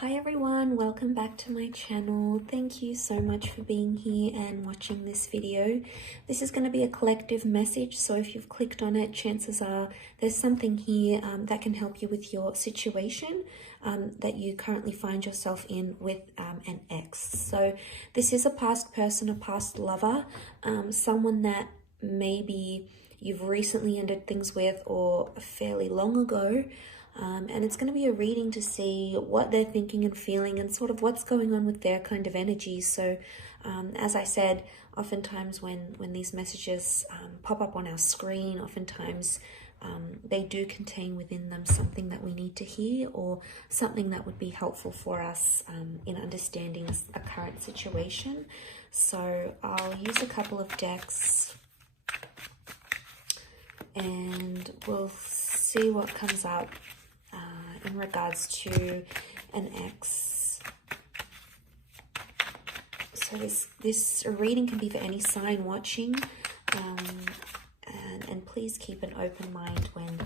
Hi everyone, welcome back to my channel. Thank you so much for being here and watching this video. This is going to be a collective message, so if you've clicked on it, chances are there's something here that can help you with your situation that you currently find yourself in with an ex. So this is a past person, a past lover, someone that maybe you've recently ended things with or fairly long ago. And it's going to be a reading to see what they're thinking and feeling and sort of what's going on with their kind of energy. So as I said, oftentimes when these messages pop up on our screen, oftentimes they do contain within them something that we need to hear or something that would be helpful for us in understanding a current situation. So I'll use a couple of decks and we'll see what comes up in regards to an ex. So this reading can be for any sign watching, and please keep an open mind when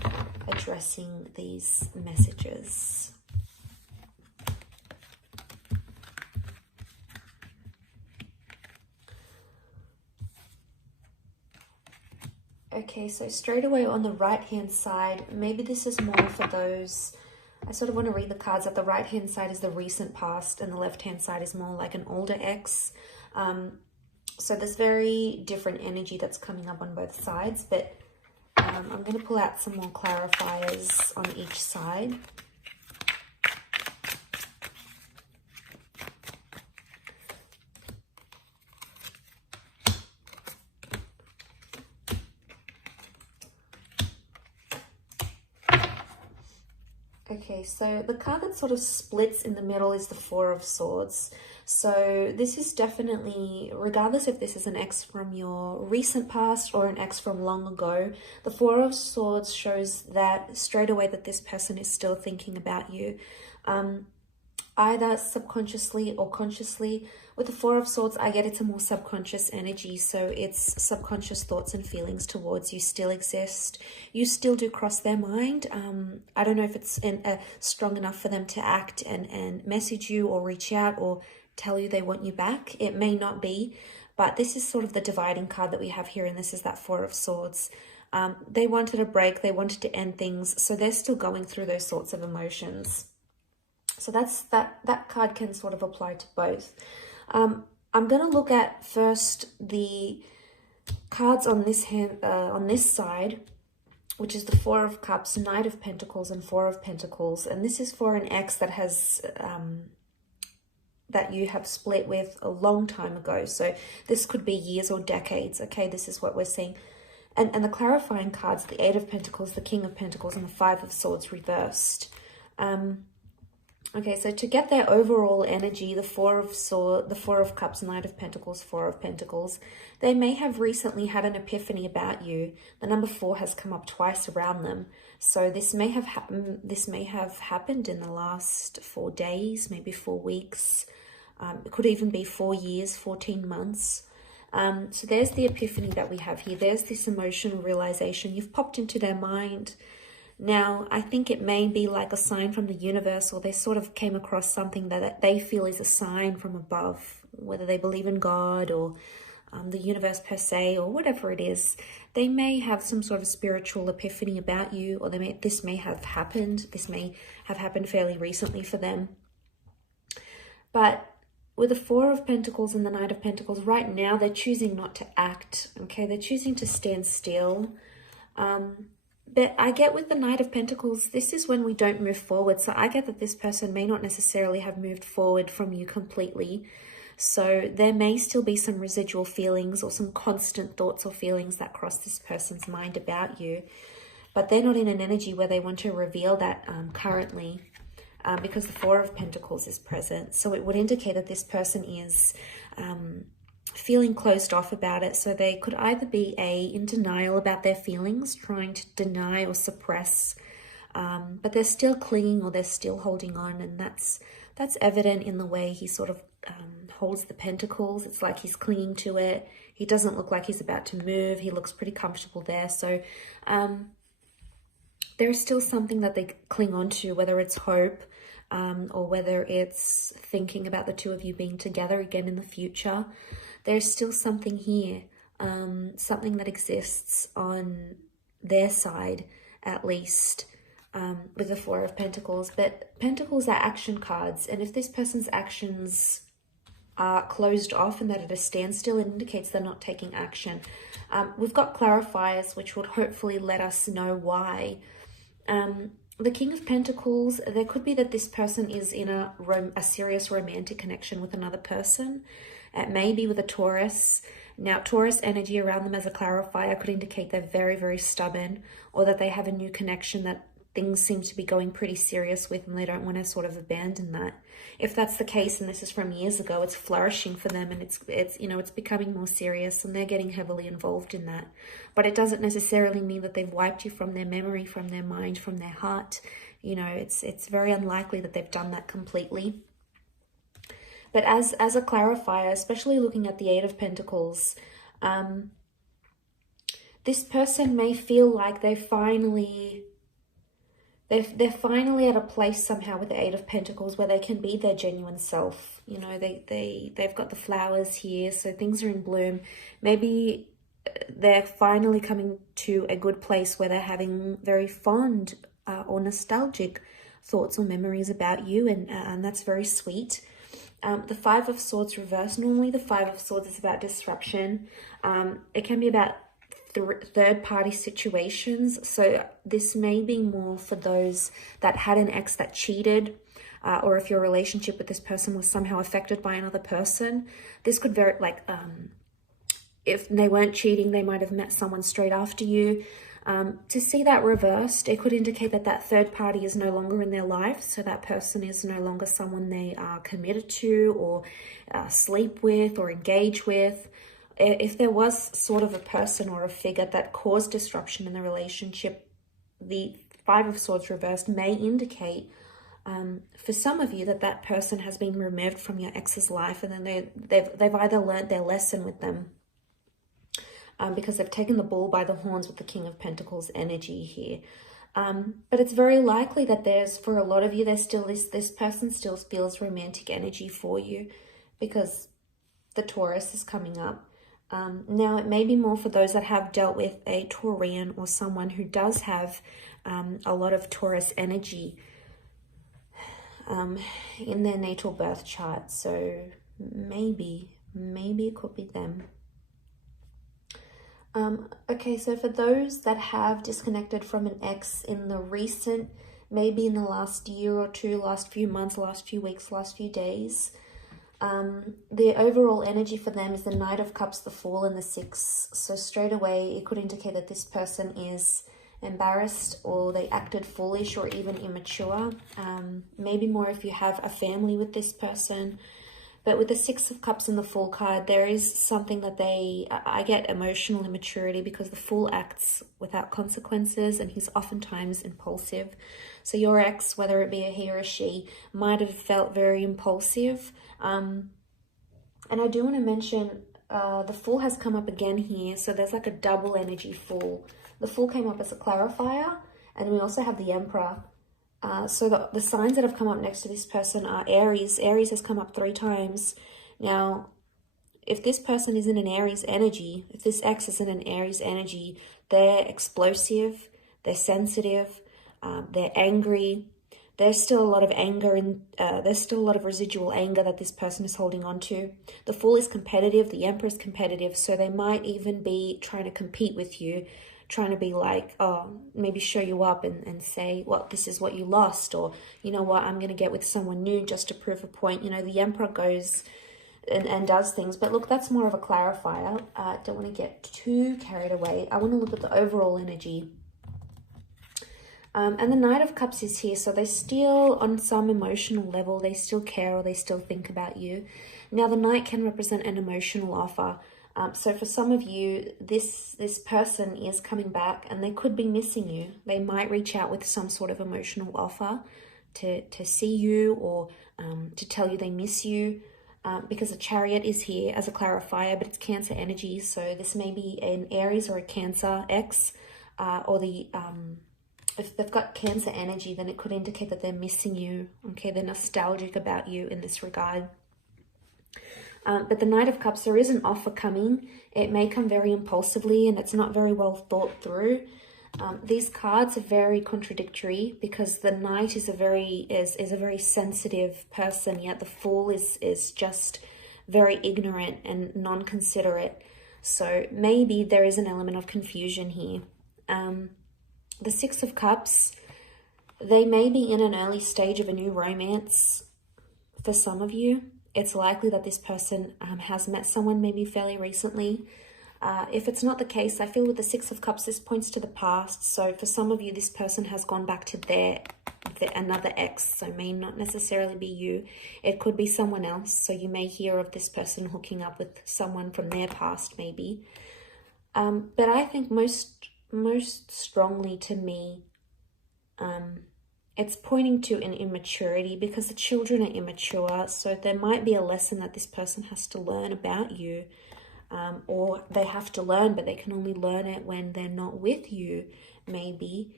addressing these messages. Okay, so straight away on the right hand side, maybe this is more for those, I sort of want to read the cards that the right hand side is the recent past and the left hand side is more like an older ex. So there's very different energy that's coming up on both sides, but I'm going to pull out some more clarifiers on each side. Okay, so the card that sort of splits in the middle is the Four of Swords. So this is definitely, regardless if this is an ex from your recent past or an ex from long ago, the Four of Swords shows that straight away that this person is still thinking about you. Either subconsciously or consciously. With the Four of Swords, I get it's a more subconscious energy, so it's subconscious thoughts and feelings towards you still exist. You still do cross their mind. I don't know if it's strong enough for them to act and message you or reach out or tell you they want you back. It may not be, but this is sort of the dividing card that we have here, and this is that Four of Swords. They wanted a break, they wanted to end things, so they're still going through those sorts of emotions. So that card can sort of apply to both. I'm going to look at first the cards on this hand, on this side, which is the Four of Cups, Knight of Pentacles, and Four of Pentacles. And this is for an ex that has that you have split with a long time ago. So this could be years or decades. Okay, this is what we're seeing. And the clarifying cards, the Eight of Pentacles, the King of Pentacles, and the Five of Swords reversed. Okay, so to get their overall energy, the Four of Cups, Knight of Pentacles, Four of Pentacles, they may have recently had an epiphany about you. The number 4 has come up twice around them. So this may have happened in the last 4 days, maybe 4 weeks. It could even be 4 years, 14 months. So there's the epiphany that we have here. There's this emotional realization. You've popped into their mind. Now, I think it may be like a sign from the universe, or they sort of came across something that they feel is a sign from above, whether they believe in God or the universe per se, or whatever it is. They may have some sort of spiritual epiphany about you, or this may have happened. This may have happened fairly recently for them. But with the Four of Pentacles and the Knight of Pentacles, right now they're choosing not to act. Okay, they're choosing to stand still. But I get with the Knight of Pentacles, this is when we don't move forward. So I get that this person may not necessarily have moved forward from you completely. So there may still be some residual feelings or some constant thoughts or feelings that cross this person's mind about you. But they're not in an energy where they want to reveal that currently because the Four of Pentacles is present. So it would indicate that this person is feeling closed off about it. So they could either be in denial about their feelings, trying to deny or suppress, but they're still clinging or they're still holding on, and that's evident in the way he sort of holds the pentacles. It's like he's clinging to it. He doesn't look like he's about to move. He looks pretty comfortable there. So there's still something that they cling on to, whether it's hope, or whether it's thinking about the two of you being together again in the future. There's still something here, something that exists on their side, at least, with the Four of Pentacles. But Pentacles are action cards, and if this person's actions are closed off and that at a standstill, it indicates they're not taking action. We've got clarifiers, which would hopefully let us know why. The King of Pentacles, there could be that this person is in a serious romantic connection with another person. It may be with a Taurus. Now, Taurus energy around them as a clarifier could indicate they're very, very stubborn, or that they have a new connection that things seem to be going pretty serious with, and they don't want to sort of abandon that. If that's the case, and this is from years ago, it's flourishing for them, and it's you know, it's becoming more serious, and they're getting heavily involved in that. But it doesn't necessarily mean that they've wiped you from their memory, from their mind, from their heart. You know, it's very unlikely that they've done that completely. But as a clarifier, especially looking at the Eight of Pentacles, this person may feel like they're finally at a place somehow with the Eight of Pentacles where they can be their genuine self. You know, they've got the flowers here, so things are in bloom. Maybe they're finally coming to a good place where they're having very fond or nostalgic thoughts or memories about you, and that's very sweet. The Five of Swords reversed. Normally the Five of Swords is about disruption. It can be about third-party situations. So this may be more for those that had an ex that cheated, or if your relationship with this person was somehow affected by another person. This could very, like, if they weren't cheating, they might have met someone straight after you. To see that reversed, it could indicate that that third party is no longer in their life. So that person is no longer someone they are committed to, or sleep with, or engage with. If there was sort of a person or a figure that caused disruption in the relationship, the Five of Swords reversed may indicate for some of you that that person has been removed from your ex's life, and then they've either learned their lesson with them, because they've taken the bull by the horns with the King of Pentacles energy here. But it's very likely that for a lot of you, there's still this person still feels romantic energy for you, because the Taurus is coming up. Now, it may be more for those that have dealt with a Taurian or someone who does have a lot of Taurus energy in their natal birth chart. So maybe it could be them. Okay, so for those that have disconnected from an ex in the recent, maybe in the last year or two, last few months, last few weeks, last few days, the overall energy for them is the Knight of Cups, the Fool, and the Six. So straight away, it could indicate that this person is embarrassed, or they acted foolish, or even immature. Maybe more if you have a family with this person. But with the Six of Cups and the Fool card, there is something that I get emotional immaturity, because the Fool acts without consequences, and he's oftentimes impulsive. So your ex, whether it be a he or a she, might have felt very impulsive. And I do want to mention, the Fool has come up again here. So there's like a double energy Fool. The Fool came up as a clarifier, and we also have the Emperor. So the signs that have come up next to this person are Aries. Aries has come up 3 times. Now, if this person is in an Aries energy, if this ex is in an Aries energy, they're explosive, they're sensitive, they're angry. There's still a lot of anger, and there's still a lot of residual anger that this person is holding on to. The Fool is competitive, the Emperor is competitive, so they might even be trying to compete with you, trying to be like, oh, maybe show you up and say, well, this is what you lost, or, you know what, I'm going to get with someone new just to prove a point. You know, the Emperor goes and does things. But look, that's more of a clarifier. Don't want to get too carried away. I want to look at the overall energy. And the Knight of Cups is here, so they still, on some emotional level, they still care, or they still think about you. Now, the Knight can represent an emotional offer. So for some of you, this person is coming back, and they could be missing you. They might reach out with some sort of emotional offer to see you, or to tell you they miss you, because the Chariot is here as a clarifier, but it's Cancer energy. So this may be an Aries or a Cancer ex, or the if they've got Cancer energy, then it could indicate that they're missing you. Okay, they're nostalgic about you in this regard. But the Knight of Cups, there is an offer coming. It may come very impulsively and it's not very well thought through. These cards are very contradictory because the Knight is a very sensitive person, yet the Fool is just very ignorant and non-considerate. So maybe there is an element of confusion here. The Six of Cups, they may be in an early stage of a new romance for some of you. It's likely that this person has met someone maybe fairly recently. If it's not the case, I feel with the Six of Cups, this points to the past. So for some of you, this person has gone back to another ex, so may not necessarily be you. It could be someone else. So you may hear of this person hooking up with someone from their past, maybe. But I think most strongly to me, it's pointing to an immaturity because the children are immature. So there might be a lesson that this person has to learn about you, or they have to learn, but they can only learn it when they're not with you, maybe.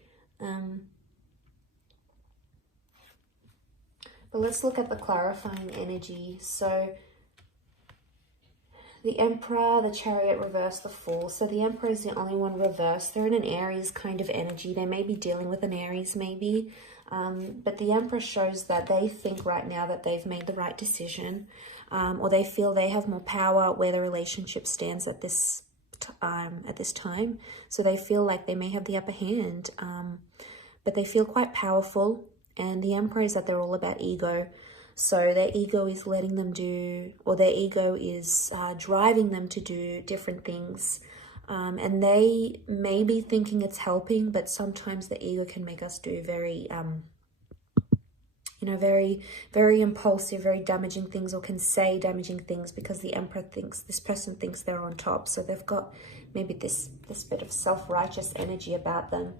But let's look at the clarifying energy. So the Emperor, the Chariot reverse, the Fool. So the Emperor is the only one reversed. They're in an Aries kind of energy. They may be dealing with an Aries maybe. But the Emperor shows that they think right now that they've made the right decision, or they feel they have more power where the relationship stands at this time. So they feel like they may have the upper hand, but they feel quite powerful. And the Emperor is that they're all about ego. So their ego is letting them do, or their ego is driving them to do different things. And they may be thinking it's helping, but sometimes the ego can make us do very, very, very impulsive, very damaging things, or can say damaging things because the Emperor thinks, this person thinks they're on top. So they've got maybe this bit of self-righteous energy about them.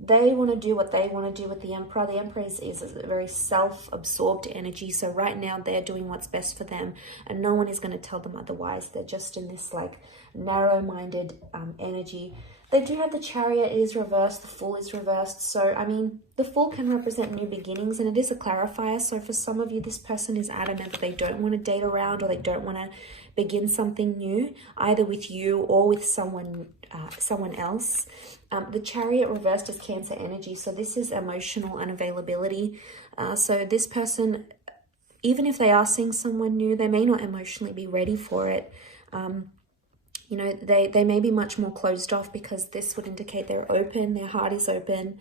They want to do what they want to do with the Emperor. The Emperor is a very self-absorbed energy. So right now they're doing what's best for them and no one is going to tell them otherwise. They're just in this like narrow-minded energy. They do have the Chariot is reversed. The Fool is reversed. So, I mean, the Fool can represent new beginnings and it is a clarifier. So for some of you, this person is adamant that they don't want to date around or they don't want to begin something new, either with you or with someone else. The Chariot reversed is Cancer energy. So this is emotional unavailability. So this person, even if they are seeing someone new, they may not emotionally be ready for it. They may be much more closed off because this would indicate they're open, their heart is open,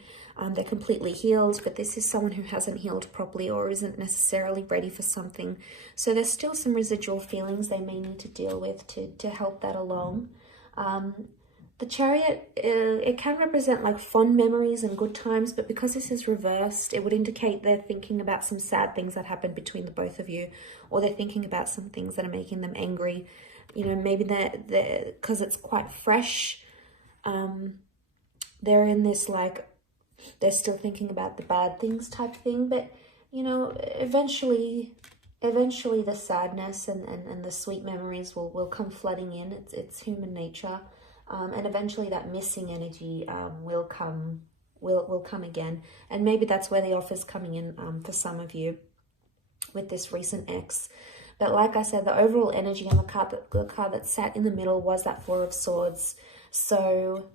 they're completely healed, but this is someone who hasn't healed properly or isn't necessarily ready for something. So there's still some residual feelings they may need to deal with to help that along. The Chariot, it can represent like fond memories and good times, but because this is reversed, it would indicate they're thinking about some sad things that happened between the both of you, or they're thinking about some things that are making them angry. Maybe they're because it's quite fresh. They're in this like, they're still thinking about the bad things type thing, but eventually the sadness and the sweet memories will come flooding in. It's human nature. And eventually that missing energy will come again. And maybe that's where the offer's coming in for some of you with this recent ex. But like I said, the overall energy on the card that sat in the middle was that Four of Swords. So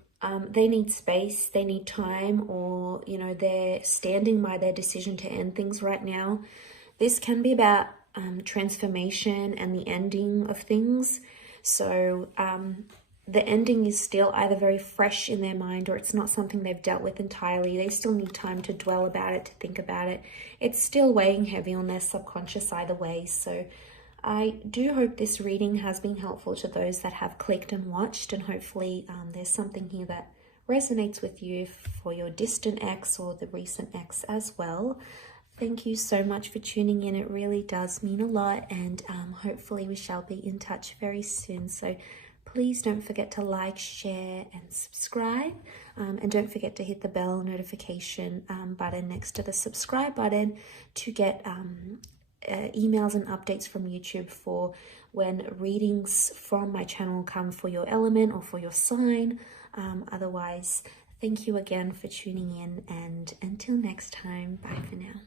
they need space, they need time, or, they're standing by their decision to end things right now. This can be about transformation and the ending of things. So the ending is still either very fresh in their mind or it's not something they've dealt with entirely. They still need time to dwell about it, to think about it. It's still weighing heavy on their subconscious either way. So I do hope this reading has been helpful to those that have clicked and watched, and hopefully there's something here that resonates with you for your distant ex or the recent ex as well. Thank you so much for tuning in. It really does mean a lot, and hopefully we shall be in touch very soon. So please don't forget to like, share, and subscribe. And don't forget to hit the bell notification button next to the subscribe button to get emails and updates from YouTube for when readings from my channel come for your element or for your sign. Otherwise, Thank you again for tuning in, and until next time, bye for now.